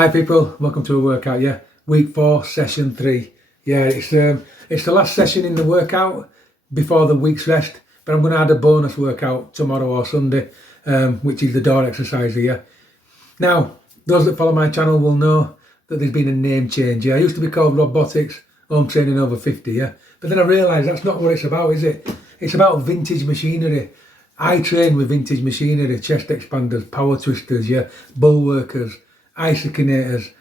Hi people, welcome to a workout. Yeah, week 4, session 3. Yeah, it's the last session in the workout before the week's rest, but I'm going to add a bonus workout tomorrow or Sunday, which is the door exercise here. Now, those that follow my channel will know that there's been a name change. Yeah, I used to be called Rob-Botics, home training over 50. Yeah, but then I realised that's not what it's about, is it? It's about vintage machinery. I train with vintage machinery, chest expanders, power twisters, yeah, Bullworkers, isokinetors,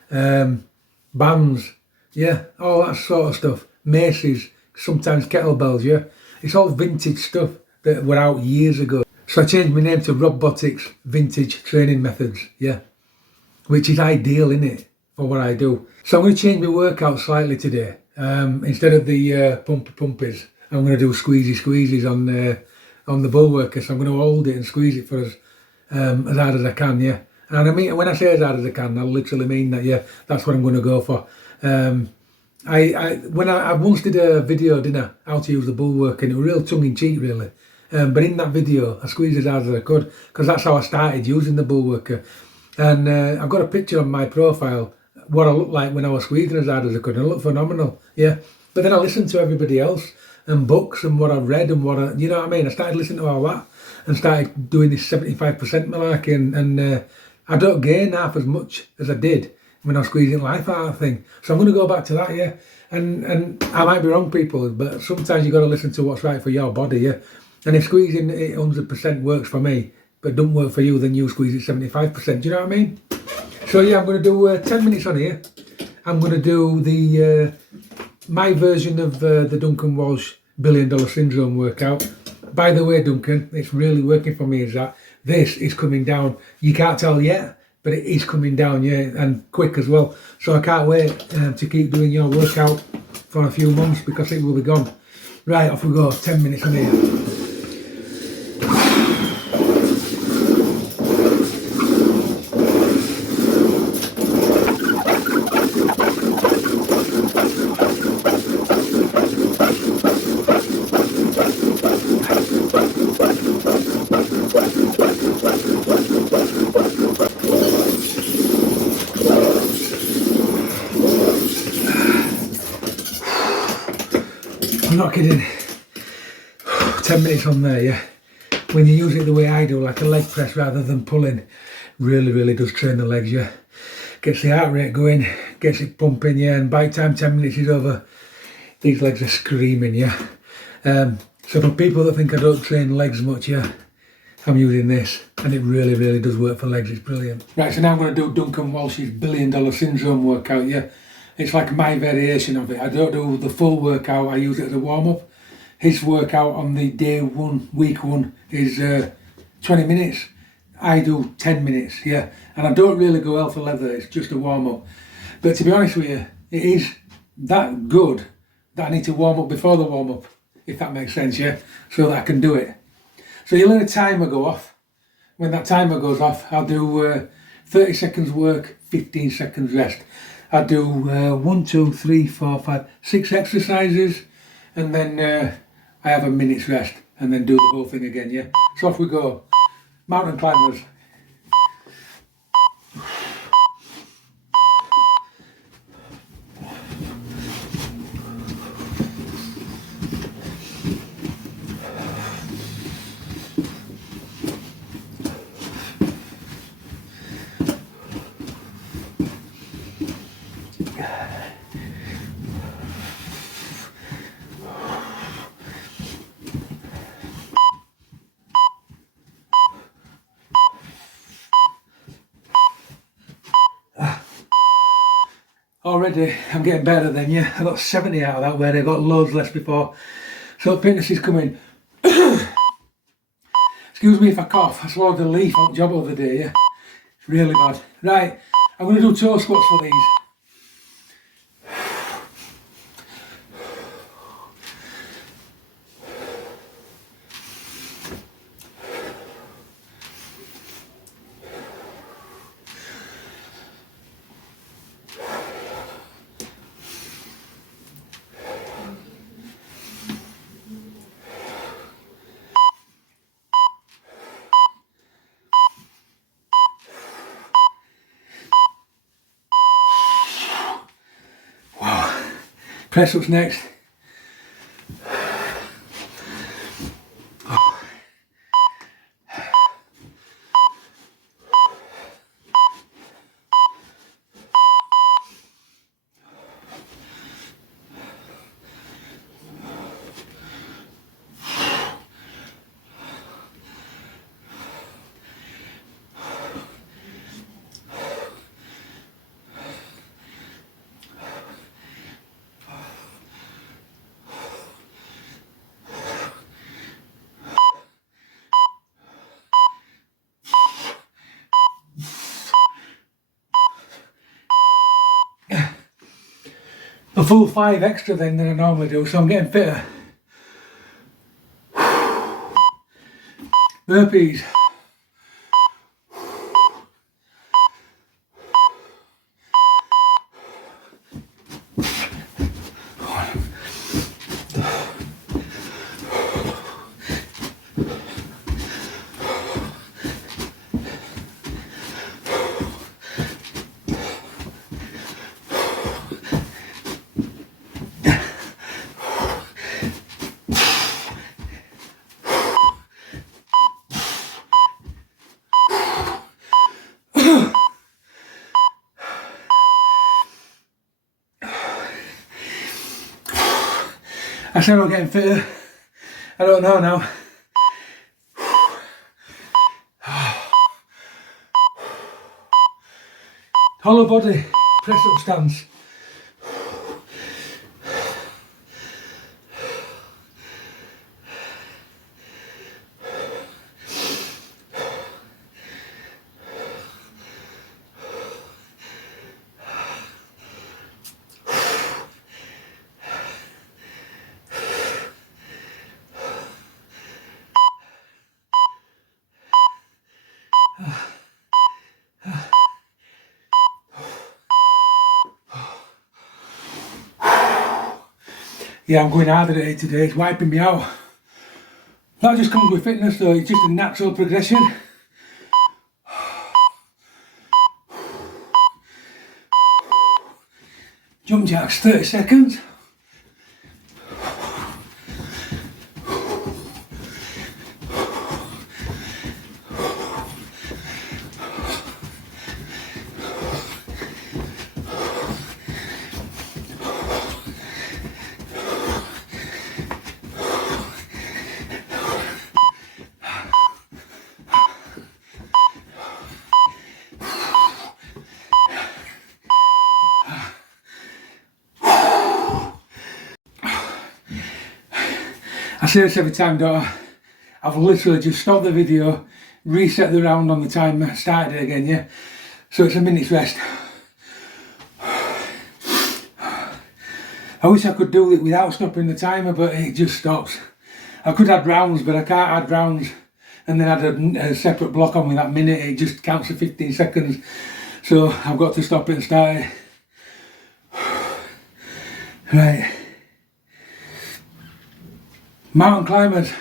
bands, yeah, all that sort of stuff. Maces, sometimes kettlebells, yeah. It's all vintage stuff that were out years ago. So I changed my name to Rob-Botics Vintage Training Methods, yeah, which is ideal, innit, for what I do. So I'm going to change my workout slightly today. Instead of the pumpies, I'm going to do squeezies on the Bullworker. So I'm going to hold it and squeeze it for as hard as I can, yeah. And I mean, when I say as hard as I can, I literally mean that, yeah, that's what I'm going to go for. I once did a video, didn't I, how to use the Bullworker, and it was real tongue-in-cheek, really. But in that video, I squeezed as hard as I could, because that's how I started using the Bullworker. And I've got a picture on my profile, what I looked like when I was squeezing as hard as I could, and I looked phenomenal, yeah. But then I listened to everybody else, and books, and what I've read, and what I, you know what I mean? I started listening to all that, and started doing this 75% malarkey, and I don't gain half as much as I did when I was squeezing life out of thing. So I'm going to go back to that, yeah. And I might be wrong, people, but sometimes you've got to listen to what's right for your body, yeah. And if squeezing it 100% works for me, but don't work for you, then you squeeze it 75%. Do you know what I mean? So yeah, I'm going to do 10 minutes on here. I'm going to do the my version of the Duncan Walsh $1 Billion Syndrome workout. By the way, Duncan, it's really working for me, is that this is coming down. You can't tell yet, but it is coming down, yeah, and quick as well. So I can't wait to keep doing your workout for a few months, because it will be gone. Right, off we go, 10 minutes on here. I'm not kidding. 10 minutes on there, yeah. When you use it the way I do, like a leg press rather than pulling, really does train the legs, yeah. Gets the heart rate going, gets it pumping, yeah. And by the time 10 minutes is over, these legs are screaming, yeah. So for people that think I don't train legs much, yeah, I'm using this, and it really does work for legs. It's brilliant. Right, so now I'm going to do Duncan Walsh's $1 Billion Syndrome workout, yeah. It's like my variation of it. I don't do the full workout, I use it as a warm-up. His workout on the day 1, week 1, is 20 minutes. I do 10 minutes, yeah. And I don't really go hell for leather, it's just a warm-up. But to be honest with you, it is that good that I need to warm up before the warm-up, if that makes sense, yeah, so that I can do it. So you'll let a timer go off. When that timer goes off, I'll do 30 seconds work, 15 seconds rest. I do 1, 2, 3, 4, 5, 6 exercises, and then I have a minute's rest, and then do the whole thing again, yeah? So off we go. Mountain climbers. Already I'm getting better than you. I got 70 out of that, where I got loads less before. So fitness is coming. Excuse me if I cough, I swallowed a leaf on the job the other day, yeah. It's really bad. Right, I'm going to do toe squats for these. Press ups next. A full 5 extra then than I normally do, so I'm getting fitter. Burpees. I said I'm getting fitter. I don't know now. Hollow body, press up stance. Yeah, I'm going harder at it today, it's wiping me out. That just comes with fitness though, it's just a natural progression. Jump jacks, 30 seconds. I say this every time, don't I? I've literally just stopped the video, reset the round on the timer, started it again, yeah? So it's a minute's rest. I wish I could do it without stopping the timer, but it just stops. I could add rounds, but I can't add rounds and then add a separate block on with that minute. It just counts to 15 seconds. So I've got to stop it and start it. Right. Mountain climbers.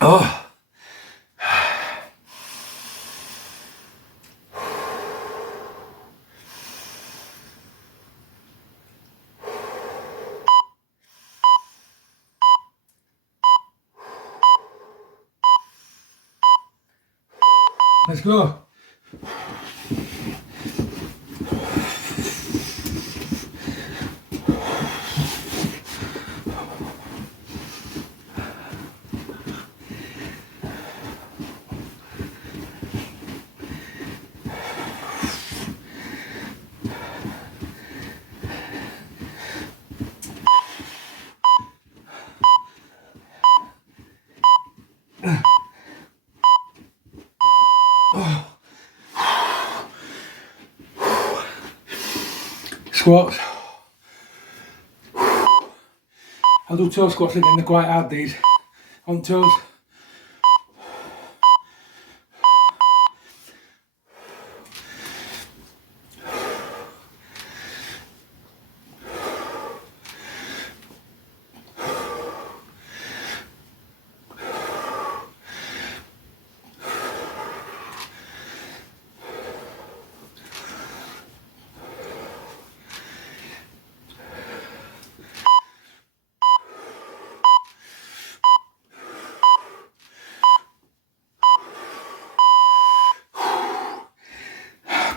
Oh. Let's go. Squats. I'll do toe squats again, they're quite hard these. On toes.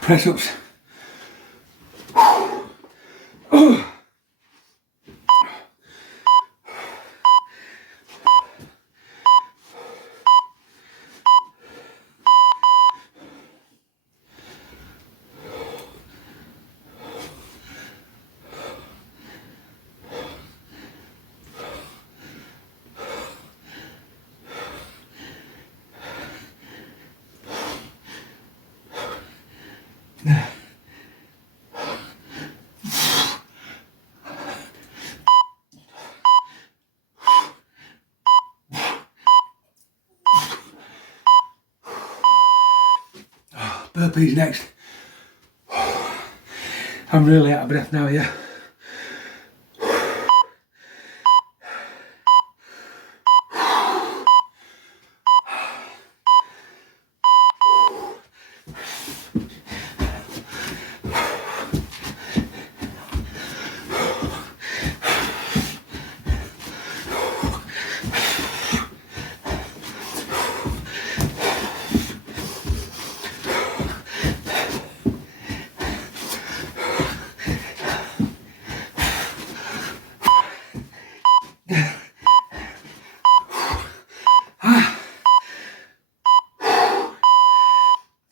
press ups. Oh. Burpees next. I'm really out of breath now, yeah.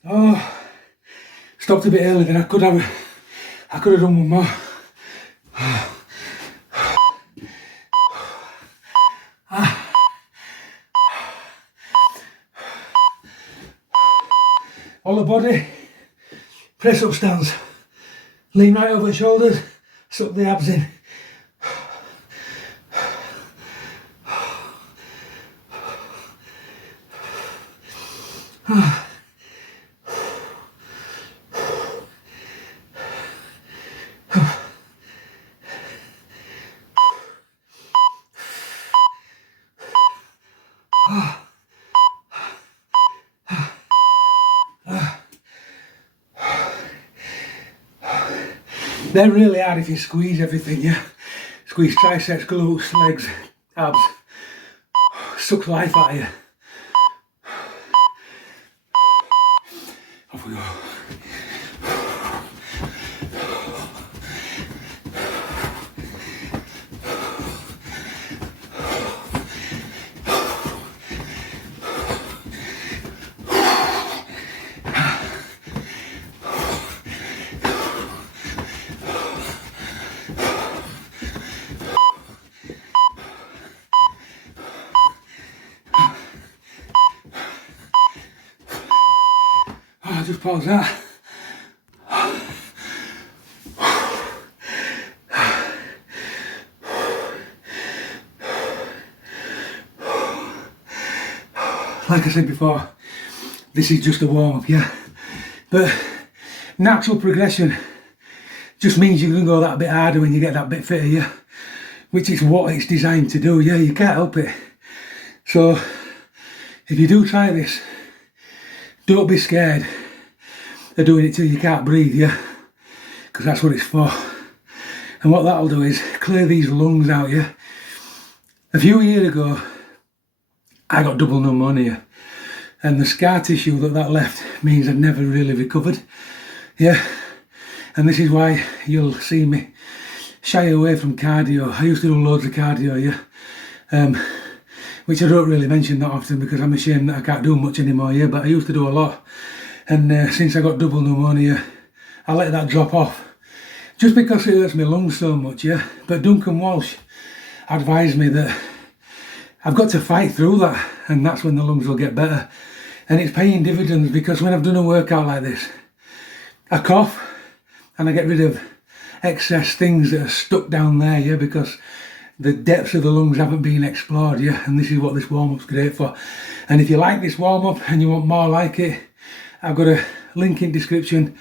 Oh, stopped a bit early then. I could have done one more. All the body, press up stance, lean right over the shoulders, suck the abs in. They're really hard if you squeeze everything, yeah. Squeeze triceps, glutes, legs, abs. Sucks life out of you. Off we go. I'll just pause that. Like I said before, this is just a warm-up, yeah. But natural progression just means you can go that bit harder when you get that bit fitter, yeah. Which is what it's designed to do, yeah, you can't help it. So, if you do try this, don't be scared of doing it till you can't breathe, yeah? Because that's what it's for. And what that'll do is clear these lungs out, yeah? A few years ago, I got double pneumonia. And the scar tissue that left means I've never really recovered, yeah? And this is why you'll see me shy away from cardio. I used to do loads of cardio, yeah? Which I don't really mention that often because I'm ashamed that I can't do much anymore, yeah? But I used to do a lot. And since I got double pneumonia, I let that drop off. Just because it hurts my lungs so much, yeah? But Duncan Walsh advised me that I've got to fight through that, and that's when the lungs will get better. And it's paying dividends because when I've done a workout like this, I cough and I get rid of excess things that are stuck down there, yeah? Because the depths of the lungs haven't been explored, yeah? And this is what this warm-up's great for. And if you like this warm-up and you want more like it, I've got a link in description,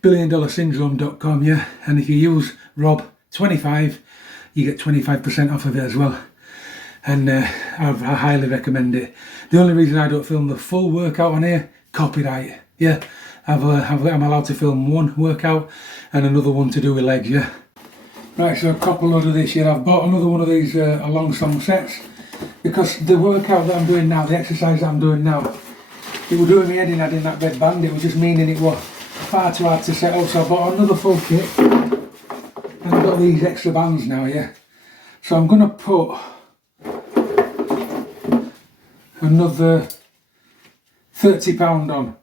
billiondollarsyndrome.com, yeah? And if you use Rob25, you get 25% off of it as well. And I highly recommend it. The only reason I don't film the full workout on here, copyright, yeah? I'm allowed to film one workout and another one to do with legs, yeah? Right, so a couple of this year, I've bought another one of these along song sets because the workout that I'm doing now, the exercise that I'm doing now, it was doing me head in, adding that red band. It was just meaning it was far too hard to set up, so I bought another full kit. And I've got these extra bands now, yeah. So I'm going to put another £30 on,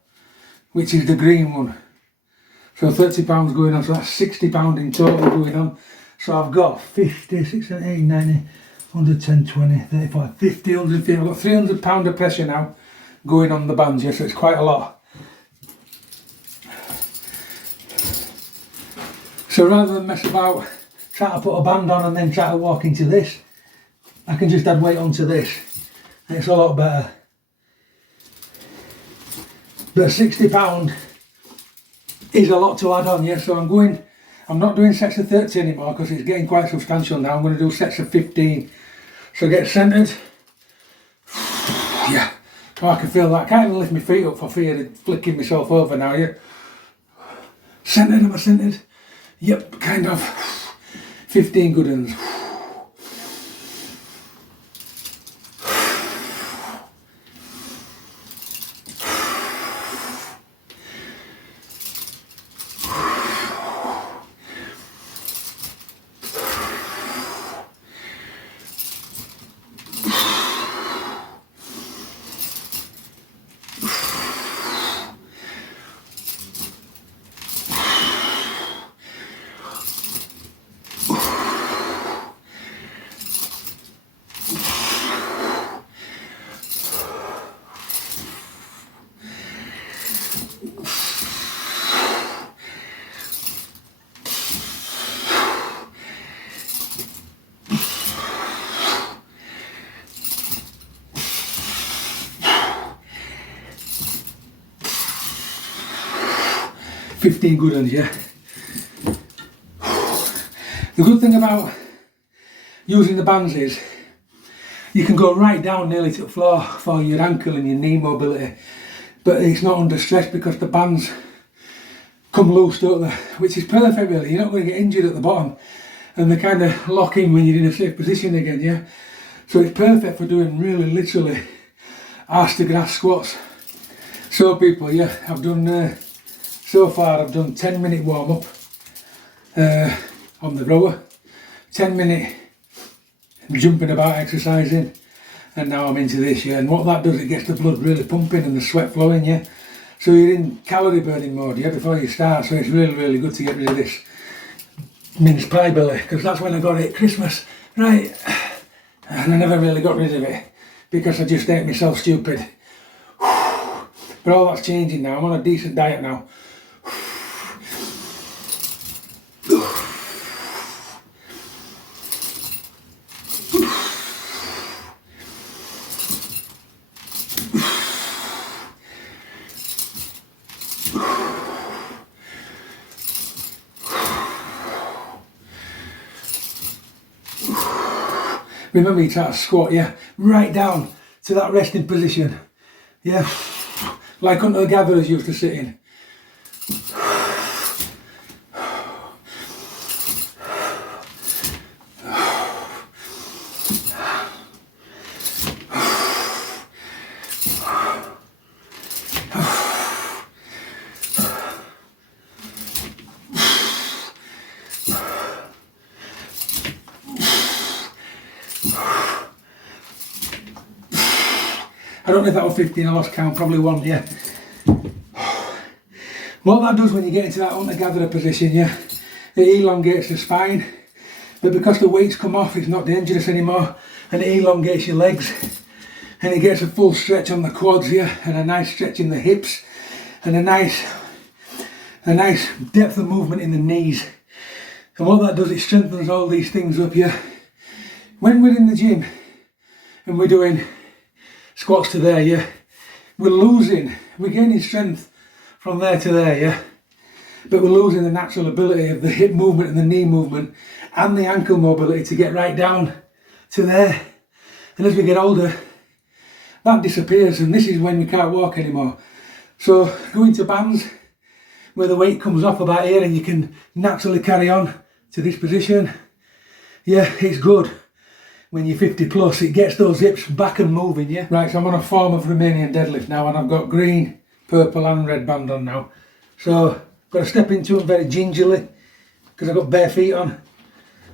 which is the green one. So £30 going on, so that's £60 in total going on. So I've got 50, 60, 80, 90, 110, 20, 35, 50, 150. I've got £300 of pressure now going on the bands, yeah, so it's quite a lot. So rather than mess about, try to put a band on and then try to walk into this, I can just add weight onto this. And it's a lot better. But £60 is a lot to add on, yeah, so I'm not doing sets of 30 anymore because it's getting quite substantial now. I'm going to do sets of 15. So get centred. Yeah, oh, I can feel that. I can't even lift my feet up for fear of flicking myself over now, yeah. Centred, am I centred? Yep, kind of. 15 good ones. 15 good ones, yeah. The good thing about using the bands is you can go right down nearly to the floor for your ankle and your knee mobility, but it's not under stress because the bands come loose, don't they? Which is perfect really. You're not going to get injured at the bottom and they kind of lock in when you're in a safe position again, yeah. So it's perfect for doing really literally arse to grass squats. So people, yeah, I've done so far I've done 10-minute warm up on the rower, 10-minute jumping about exercising, and now I'm into this, yeah. And what that does, it gets the blood really pumping and the sweat flowing, yeah. So you're in calorie burning mode, yeah, before you start. So it's really, really good to get rid of this mince pie belly, because that's when I got it at Christmas, right? And I never really got rid of it because I just ate myself stupid. But all that's changing now. I'm on a decent diet now. Remember, you try to squat, yeah, right down to that resting position, yeah, like hunter-gatherers used to sit in. I don't know if that was 15, I lost count, probably one, yeah. What that does when you get into that hunter-gatherer position, yeah, it elongates the spine, but because the weights come off, it's not dangerous anymore, and it elongates your legs, and it gets a full stretch on the quads, yeah, and a nice stretch in the hips, and a nice depth of movement in the knees. And what that does, it strengthens all these things up, yeah. When we're in the gym, and we're doing squats to there, yeah, we're gaining strength from there to there, yeah, but we're losing the natural ability of the hip movement and the knee movement and the ankle mobility to get right down to there. And as we get older, that disappears, and this is when we can't walk anymore. So going to bands where the weight comes off about here and you can naturally carry on to this position, yeah, it's good. When you're 50 plus, it gets those hips back and moving, yeah. Right, so I'm on a form of Romanian deadlift now, and I've got green, purple and red band on now. So Got to step into them very gingerly because I've got bare feet on,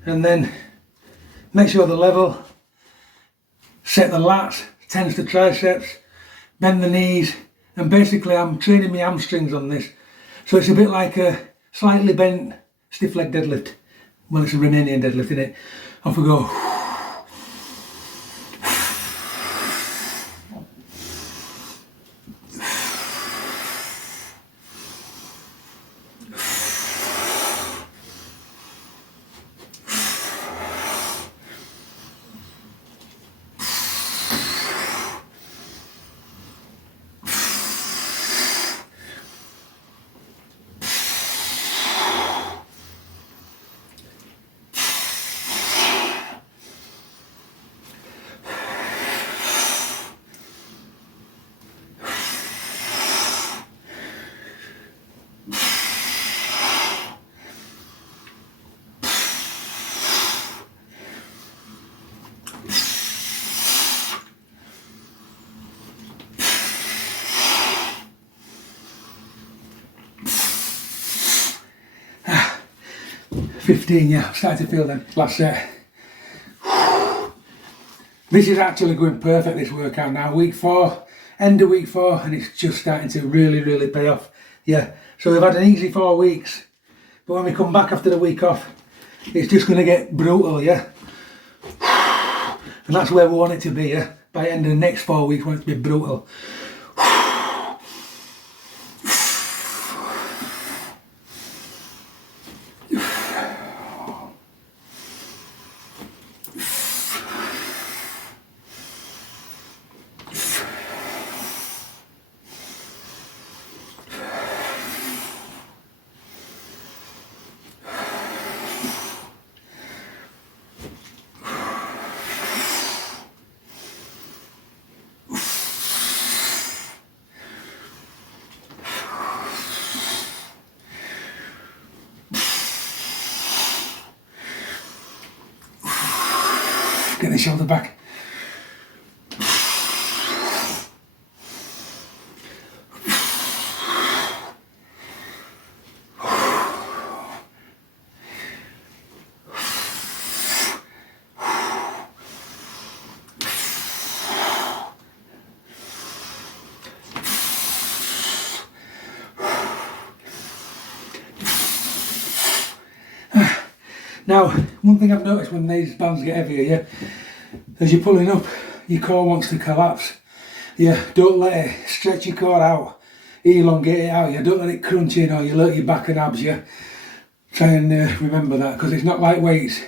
and then make sure they're level, set the lats, tense the triceps, bend the knees, and basically I'm training my hamstrings on this. So it's a bit like a slightly bent stiff leg deadlift. Well, it's a Romanian deadlift, isn't it? Off we go. Yeah, I'm starting to feel them. Last set. This is actually going perfect, this workout now. Week 4, end of week 4, and it's just starting to really pay off. Yeah, so we've had an easy 4 weeks, but when we come back after the week off, it's just going to get brutal, yeah? And that's where we want it to be, yeah? By the end of the next 4 weeks, we want it to be brutal. Get the shoulder back. Now, one thing I've noticed when these bands get heavier, yeah, as you're pulling up, your core wants to collapse. Yeah, don't let it stretch your core out, elongate it out. Yeah, don't let it crunch in or you'll hurt your back and abs. Yeah, try and remember that, because it's not like weights.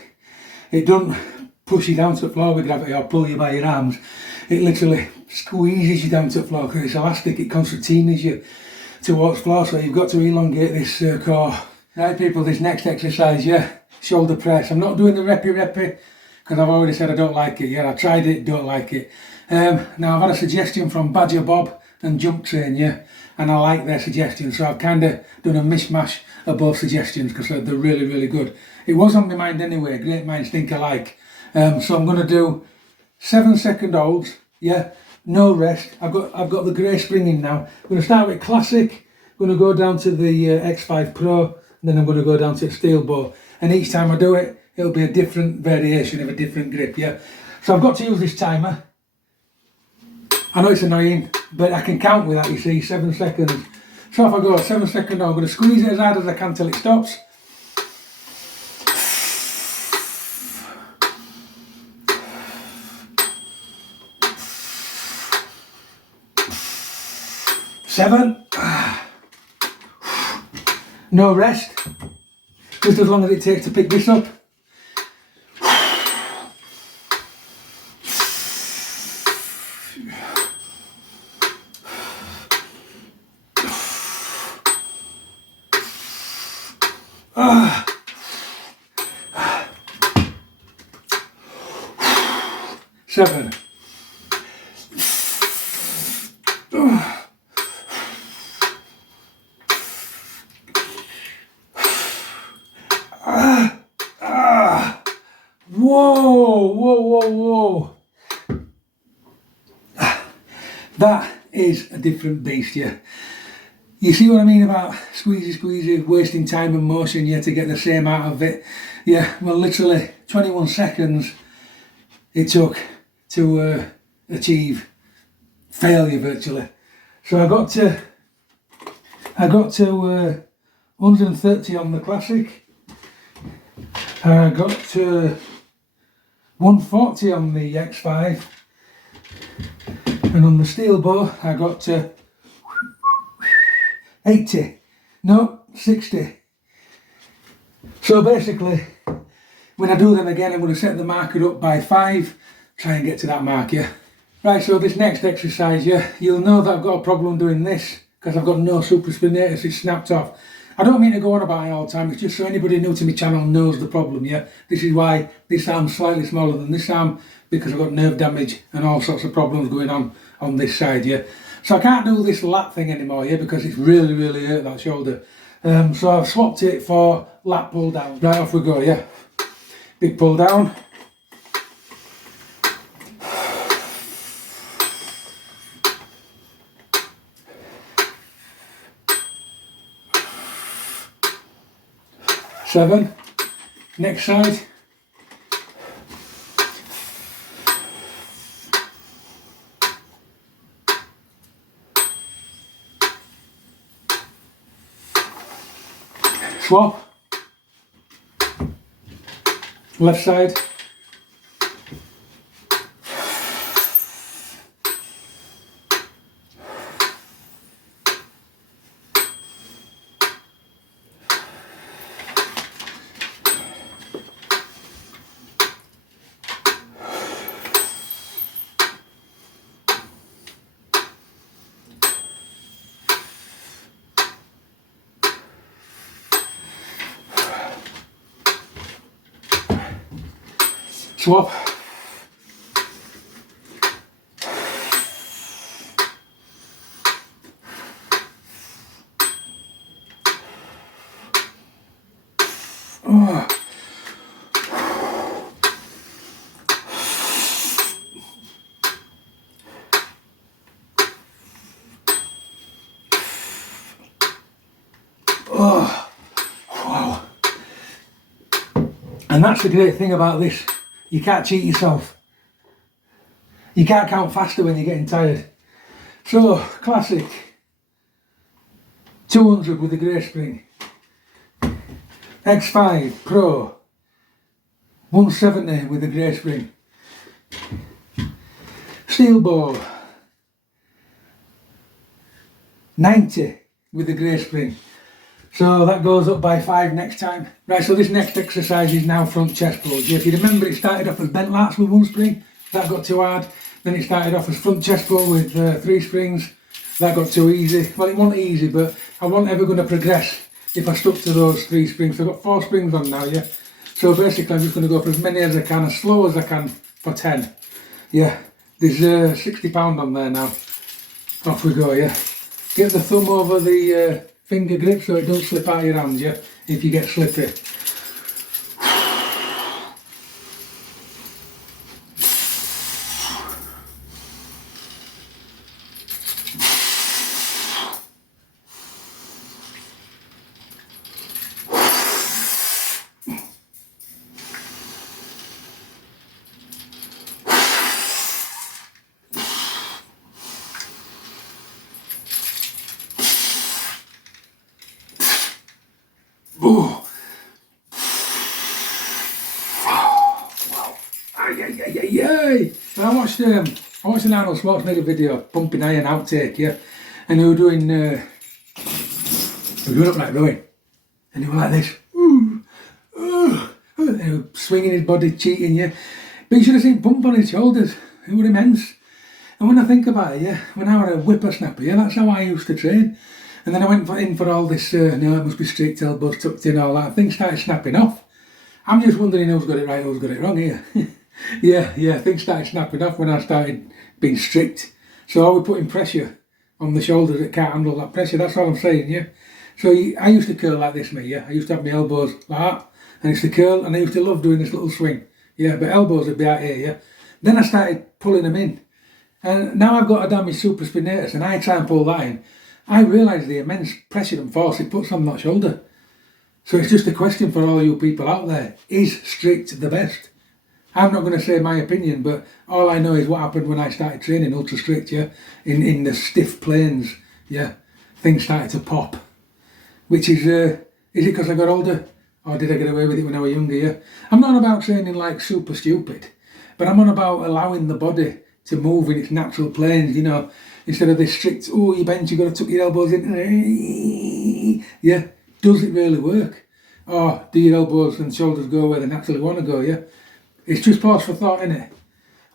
It don't push you down to the floor with gravity or pull you by your arms. It literally squeezes you down to the floor because it's elastic. It concertinas you towards floor, so you've got to elongate this core. Right, people, this next exercise, yeah, shoulder press. I'm not doing the reppy because I've already said I don't like it. Yeah, I tried it, don't like it. Now I've had a suggestion from Badger Bob and Jump Train, yeah, and I like their suggestions, so I've kind of done a mishmash of both suggestions because they're really good. It was on my mind anyway. Great minds think alike. So I'm going to do 7-second holds, yeah, no rest. I've got the grey springing now. I'm going to start with classic. I'm going to go down to the X5 Pro, and then I'm going to go down to the steel bow. And each time I do it, it'll be a different variation of a different grip, yeah. So I've got to use this timer. I know it's annoying, but I can count with that, you see, 7 seconds. So if I go 7 seconds, I'm going to squeeze it as hard as I can till it stops. Seven. No rest. Just as long as it takes to pick this up. Seven. Whoa. That is a different beast, yeah. You see what I mean about squeezy, wasting time and motion, yeah, to get the same out of it. Yeah, well, literally 21 seconds it took to achieve failure virtually. So I got to 130 on the classic. I got to 140 on the X5, and on the steel bow I got to 80, no, 60. So basically, when I do them again, I'm going to set the marker up by 5, try and get to that mark, yeah. Right, so this next exercise, yeah, you'll know that I've got a problem doing this because I've got no supraspinatus, it's snapped off. I don't mean to go on about it all the time, it's just so anybody new to my channel knows the problem, yeah. This is why this arm's slightly smaller than this arm, because I've got nerve damage and all sorts of problems going on this side, yeah. So I can't do this lat thing anymore, yeah, because it's really hurt that shoulder. So I've swapped it for lat pull down. Right, off we go, yeah. Big pull down. Seven. Next side. Swap. Left side. Swap. Oh. Oh. Wow. And that's the great thing about this. You can't cheat yourself. You can't count faster when you're getting tired. So, classic. 200 with the grey spring. X5 Pro. 170 with the grey spring. Steel bow. 90 with the grey spring. So that goes up by 5 next time. Right, so this next exercise is now front chest pulls. Yeah, if you remember, it started off as bent lats with 1 spring. That got too hard. Then it started off as front chest pull with 3 springs. That got too easy. Well, it wasn't easy, but I wasn't ever going to progress if I stuck to those 3 springs. So I've got 4 springs on now, yeah. So basically I'm just going to go for as many as I can, as slow as I can for 10. Yeah, there's £60 on there now. Off we go, yeah. Get the thumb over the finger grip so it don't slip out of your hand, yeah, if you get slippy. Oh, wow! Ay. I watched an Arnold Schwarzenegger video, pumping iron outtake, yeah, and they were doing up like going, and they were like this, and they were swinging his body, cheating, yeah. But you should have seen pump on his shoulders; it was immense. And when I think about it, yeah, when I was a whippersnapper, yeah, that's how I used to train. And then I went in for all this, no, it must be strict, elbows tucked in, all that. Things started snapping off. I'm just wondering who's got it right, who's got it wrong here. yeah, things started snapping off when I started being strict. So I was putting pressure on the shoulders that can't handle that pressure, that's all I'm saying, yeah. So I used to curl like this, mate, yeah. I used to have my elbows like that, and I used to curl, and I used to love doing this little swing. Yeah, but elbows would be out here, yeah. Then I started pulling them in. And now I've got a damaged supraspinatus, and I try and pull that in. I realise the immense pressure and force it puts on that shoulder. So it's just a question for all you people out there. Is strict the best? I'm not going to say my opinion, but all I know is what happened when I started training ultra strict, yeah? In the stiff planes, yeah? Things started to pop. Which is it because I got older? Or did I get away with it when I was younger, yeah? I'm not about training like super stupid, but I'm on about allowing the body to move in its natural planes, you know, instead of this strict, oh, you bench, you've got to tuck your elbows in. Yeah, does it really work? Or do your elbows and shoulders go where they naturally want to go, yeah? It's just pause for thought, innit?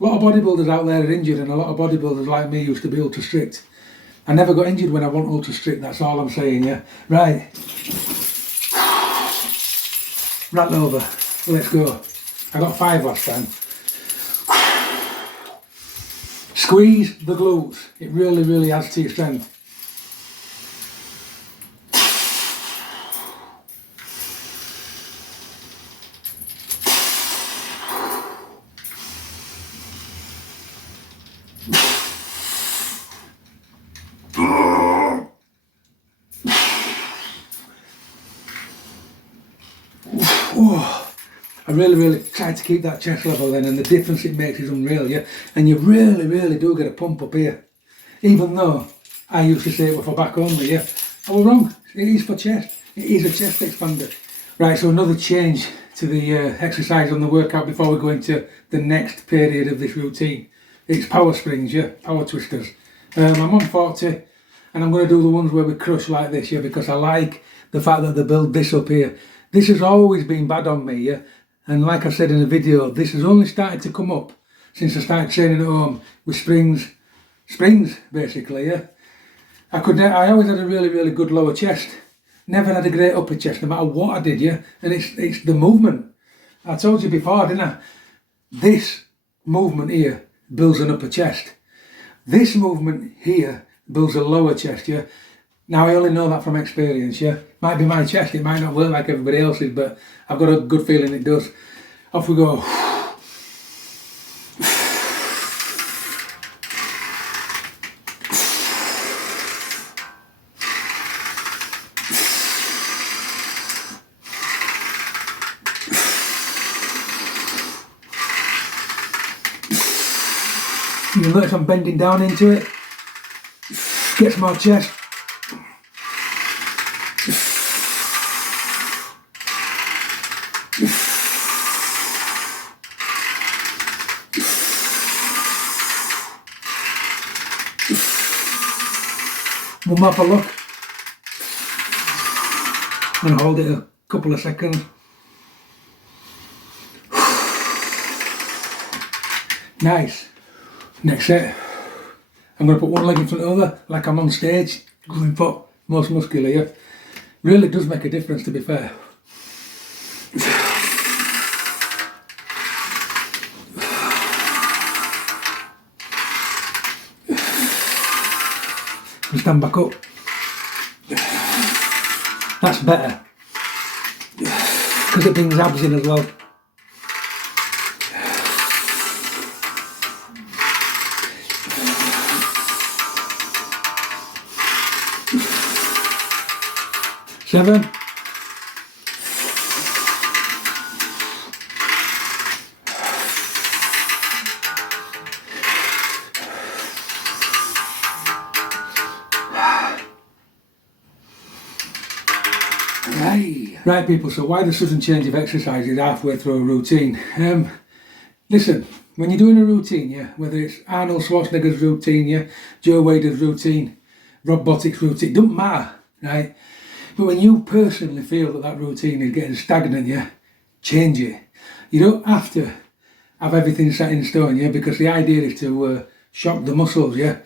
A lot of bodybuilders out there are injured, and a lot of bodybuilders like me used to be ultra strict. I never got injured when I wasn't ultra strict, that's all I'm saying, yeah? Right. Rattle over. Let's go. I got 5 last time. Squeeze the glutes. It really, really adds to your strength. Oh, I really try to keep that chest level then, and the difference it makes is unreal, yeah? And you really do get a pump up here. Even though I used to say it was for back only, yeah? I was wrong. It is for chest. It is a chest expander. Right, so another change to the exercise on the workout before we go into the next period of this routine. It's power springs, yeah? Power twisters. I'm on 40, and I'm going to do the ones where we crush like this, yeah? Because I like the fact that they build this up here. This has always been bad on me, yeah? And like I said in the video, this has only started to come up since I started training at home with springs, basically, yeah? I always had a really good lower chest. Never had a great upper chest, no matter what I did, yeah? And it's the movement. I told you before, didn't I? This movement here builds an upper chest. This movement here builds a lower chest, yeah? Now, I only know that from experience, yeah? Might be my chest, it might not work like everybody else's, but I've got a good feeling it does. Off we go. You'll notice I'm bending down into it. Gets my chest. One more for luck. And hold it a couple of seconds. Nice. Next set. I'm going to put one leg in front of the other, like I'm on stage, going for most muscular, yeah. Really does make a difference, to be fair. And stand back up. That's better. Because it brings abs in as well. Seven. Right people, so why the sudden change of exercises halfway through a routine? Listen, when you're doing a routine, yeah, whether it's Arnold Schwarzenegger's routine, yeah, Joe Wader's routine, Rob-Botics routine, doesn't matter, right? But when you personally feel that that routine is getting stagnant, yeah, change it. You don't have to have everything set in stone, yeah, because the idea is to shock the muscles, yeah.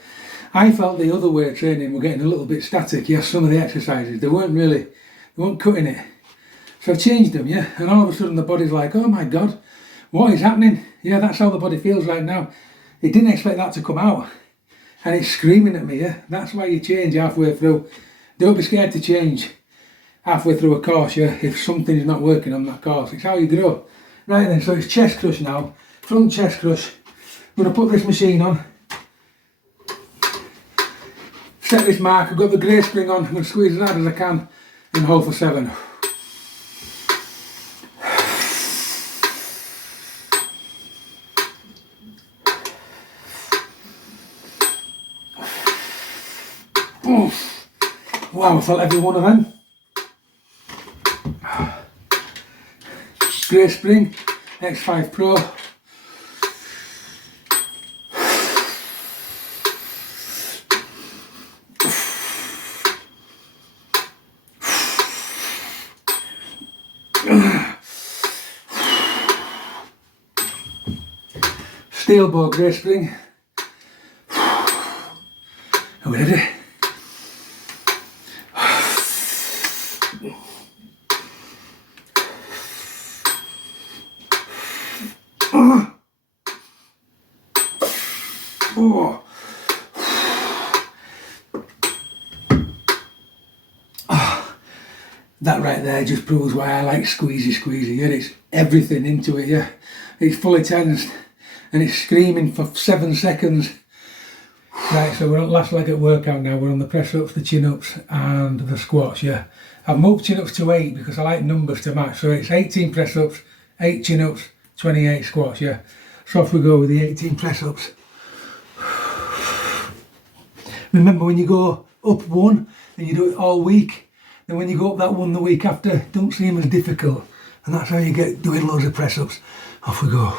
I felt the other way of training were getting a little bit static, yeah, some of the exercises, they weren't cutting it. So I've changed them, yeah, and all of a sudden the body's like, oh my God, what is happening? Yeah, that's how the body feels right now. It didn't expect that to come out, and it's screaming at me, yeah. That's why you change halfway through. Don't be scared to change halfway through a course, yeah, if something's not working on that course. It's how you grow. Right then, so it's chest crush now, front chest crush. I'm going to put this machine on. set this mark. I've got the grey spring on. I'm going to squeeze as hard as I can and hold for 7. Wow, I felt every one of them. Grey spring, X5 Pro. Steel bore grey spring. Are we ready? Oh. That right there just proves why I like squeezy, yeah, it's everything into it, yeah. It's fully tensed and it's screaming for 7 seconds. Right, so we're on the last leg at workout now. We're on the press ups, the chin ups and the squats, yeah. I've moved chin ups to 8 because I like numbers to match. So it's 18 press ups, 8 chin ups, 28 squats, yeah. So off we go with the 18 press ups. Remember, when you go up one and you do it all week, then when you go up that one the week after, it don't seem as difficult. And that's how you get doing loads of press ups. Off we go.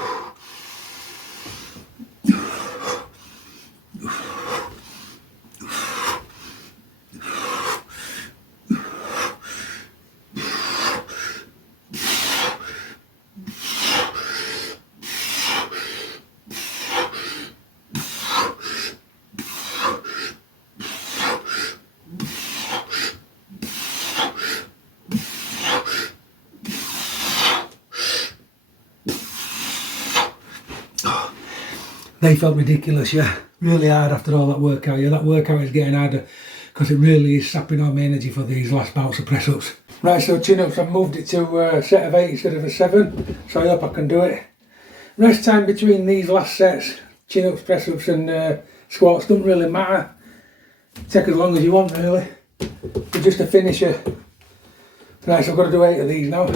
They felt ridiculous, yeah. Really hard after all that workout. Yeah, that workout is getting harder because it really is sapping all my energy for these last bouts of press ups. Right, so chin ups, I've moved it to a set of 8 instead of a 7, so I hope I can do it. Rest time between these last sets, chin ups, press ups and squats, doesn't really matter. Take as long as you want, really. But just a finisher. Right, so I've got to do 8 of these now.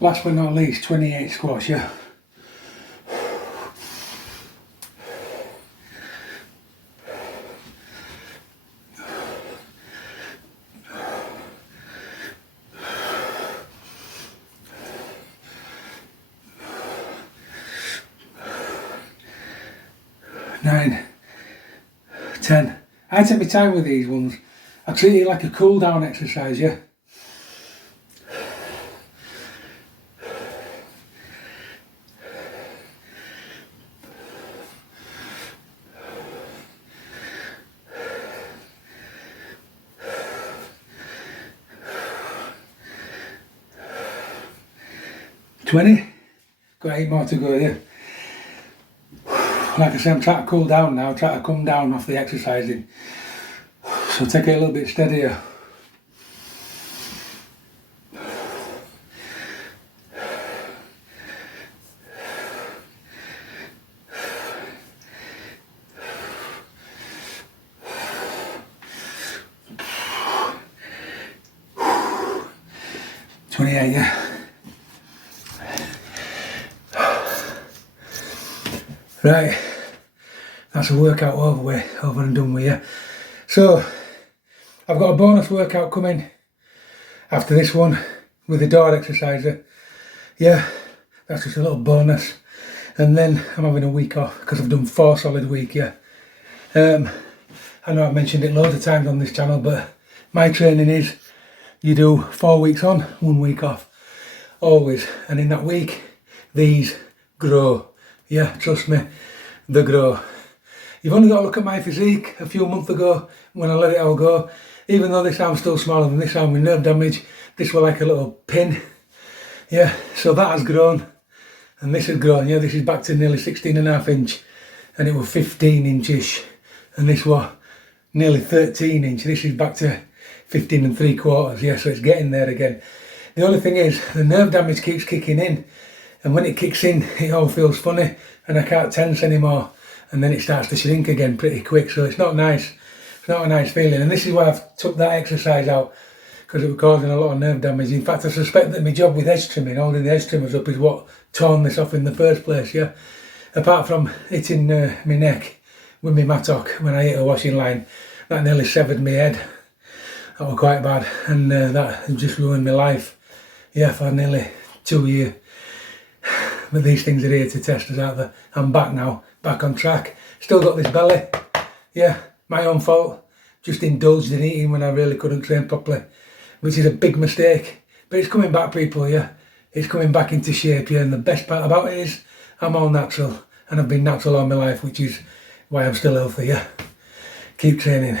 Last but not least, 28 squats, yeah. Nine, 10. I take my time with these ones. I treat it like a cool down exercise, yeah. Got 8 more to go, yeah. Like I said, I'm trying to cool down now, trying to come down off the exercising. So take it a little bit steadier. Yeah. Right, that's a workout over and done with, yeah. So I've got a bonus workout coming after this one with the door exerciser. Yeah, that's just a little bonus. And then I'm having a week off because I've done 4 solid weeks, yeah. I know I've mentioned it loads of times on this channel, but my training is you do 4 weeks on, 1 week off, always. And in that week, these grow. Yeah, trust me, they grow. You've only got to look at my physique a few months ago when I let it all go. Even though this arm's still smaller than this arm with nerve damage, this was like a little pin. Yeah, so that has grown. And this has grown. Yeah, this is back to nearly 16.5 inch. And it was 15 inch-ish. And this was nearly 13 inch. This is back to 15 3/4. Yeah, so it's getting there again. The only thing is, the nerve damage keeps kicking in. And when it kicks in, it all feels funny. And I can't tense anymore. And then it starts to shrink again pretty quick. So it's not nice. It's not a nice feeling. And this is why I've took that exercise out. Because it was causing a lot of nerve damage. In fact, I suspect that my job with edge trimming, holding the edge trimmers up, is what torn this off in the first place, yeah? Apart from hitting my neck with my mattock when I hit a washing line, that nearly severed my head. That was quite bad, and that just ruined my life, yeah, for nearly 2 years. But these things are here to test us out there. I'm back now, back on track. Still got this belly, yeah, my own fault. Just indulged in eating when I really couldn't train properly, which is a big mistake. But it's coming back, people, yeah. It's coming back into shape, yeah. And the best part about it is I'm all natural. And I've been natural all my life, which is why I'm still healthy, yeah. Keep training.